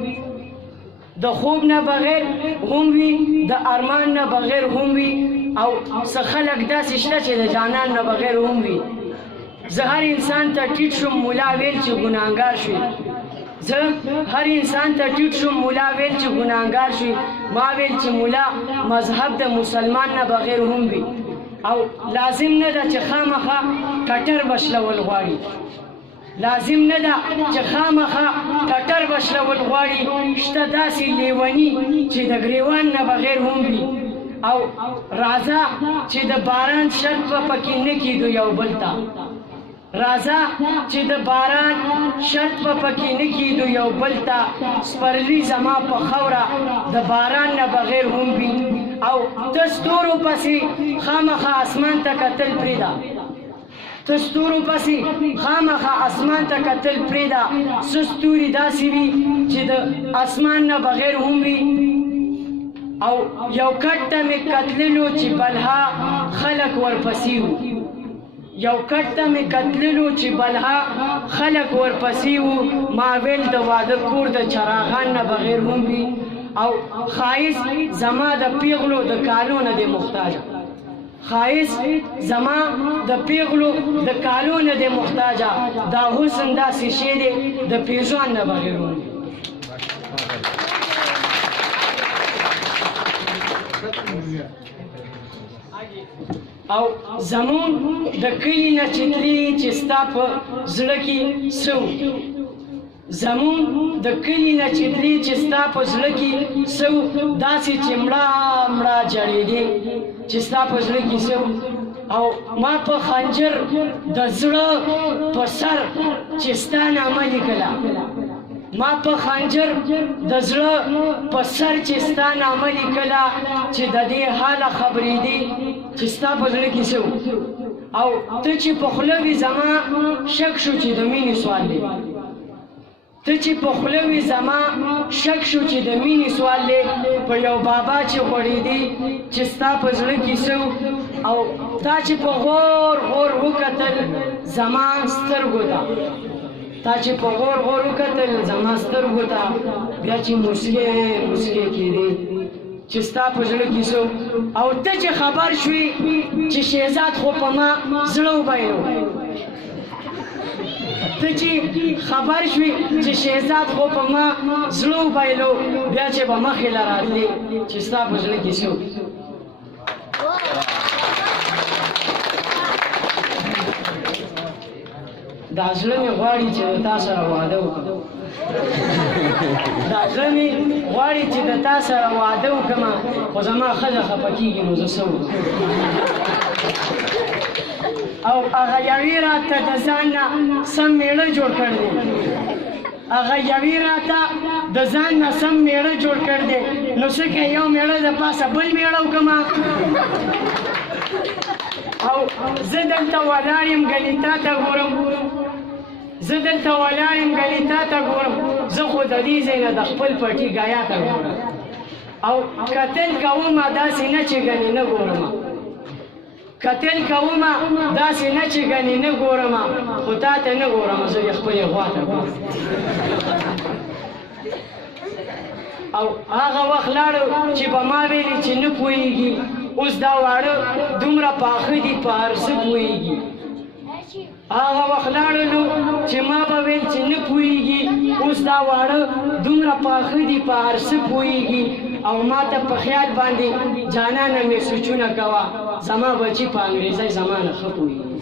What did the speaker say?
وي د خوب نه بغیر هم وي د ارمان نه بغیر هم وي او څه خلک داسې شته چې د جانان نه بغیر هم وي زه هر انسان ته ټیټ شوم ملا ویل چې ګناهګار شوي زه هر انسان ته ټیټ شوم ملا ویل چې ګناهګار شوي ما ویل چې ملا مذهب د مسلمان نه بغیر هم وي او لازم نه ده چې خامخا کټر بشلول غواړي لازم نه ده چې خامخا کټر بشلول غواړي شته داسې لیوني چې د ګریوان نه بغیر هم وي او راځه چې د باران شرط به پکې نه کیدو یو بل ته راځه چې د باران شرط به پکې نه کیدو یو بل ته سپرلي زما په خاوره د باران نه بغیر هم وي او ته ستورو پسې خامخا اسمان ته کتل پرېږده ته ستورو پسې خامخا اسمان ته کتل پرېږده څه ستوري داسې وي چې د اسمان نه بغیر هم وي او یو کټ ته مې کتللو چې بلها خلک ورپسې وو یو کټ ته مې کتللو چې بلها خلک ورپسې وو ما ویل د واده کور د چراغان نه بغیر هم وي او ښایست زما د پیغلو د کالو نه دی محتاجه ښایست زما د پیغلو د کالو نه دی محتاجه دا حسن داسې شی دی د پیژان نه بغیر هم وي او زمون د کلي نه چې تللي چې ستا په زړه کې څه و زمون د کلي نه چې تللي چې ستا په زړه کې څه و داسې چې مړه مړه جړېدې چې ستا په زړه کې څه و او ما په خنجر د زړه په سر چې ستا نامه لیکله ما په خنجر د زړه په سر چې ستا نامه لیکله چې د دې حاله خبرېدې چې ستا په زړه کې څه او ته چې په خوله وي زما شک شو چې د مینې سوال دی ته چې په خوله وي زما شک شو چې د مینې سوال دی په یو بابا چې غوړېدې چې ستا په زړه کې څه او تا چې په غور غور وکتل زما سترګو ته تا چې په غور غور وکتل زما سترګو ته بیا چې موسکې موسکې کېدې چې ستا په زړه کې څه او ته چې خبر شوې چې شهزاد خو په ما زړه وبایلو ته چې خبر شوې چې شهزاد خو په ما زړه وبایلو بیا چې به مخې له راتلې چې ستا په زړه کې څه دا زړه مې غواړي چې د تا سره واده وکړم دا زړه مې غواړي چې د تا سره واده وکړم خو زما ښځه خفه کېږي نو زه څه وکړم او هغه یوې راته د ځان نه سم میړه جوړ کړ دی هغه یوې راته د ځان نه سم میړه جوړ کړ دی نو څه که یو میړه د پاسه بل میړه وکړم او زه دلته ولاړ یم ګنې تا ته ګورم زه دلته ولاړ یم ګنې تا ته ګورم زه خو د دې ځای نه د خپل پټي ګایا ته ګورم او کتل کومه داسې نه چې ګنې نه ګورم کتل کومه داسې نه چې ګنې نه ګورم خو تا ته نه ګورم زه د خپلې غوا ته ګورم او هغه وخت لاړو چې به ما ویلې چې نه پوهېږي اوس دا واړه دومره پاخه دي په هر څه پوهېږي هغه وخت لاړلو چې ما به ویل چې نه پوهېږي اوس دا واړه دومره پاخه دي په هر څه پوهېږي او ما ته په خیال باندې جانانه مې سوچونه کوه زما بچي په انګریزۍ زما نه ښه پوهېږي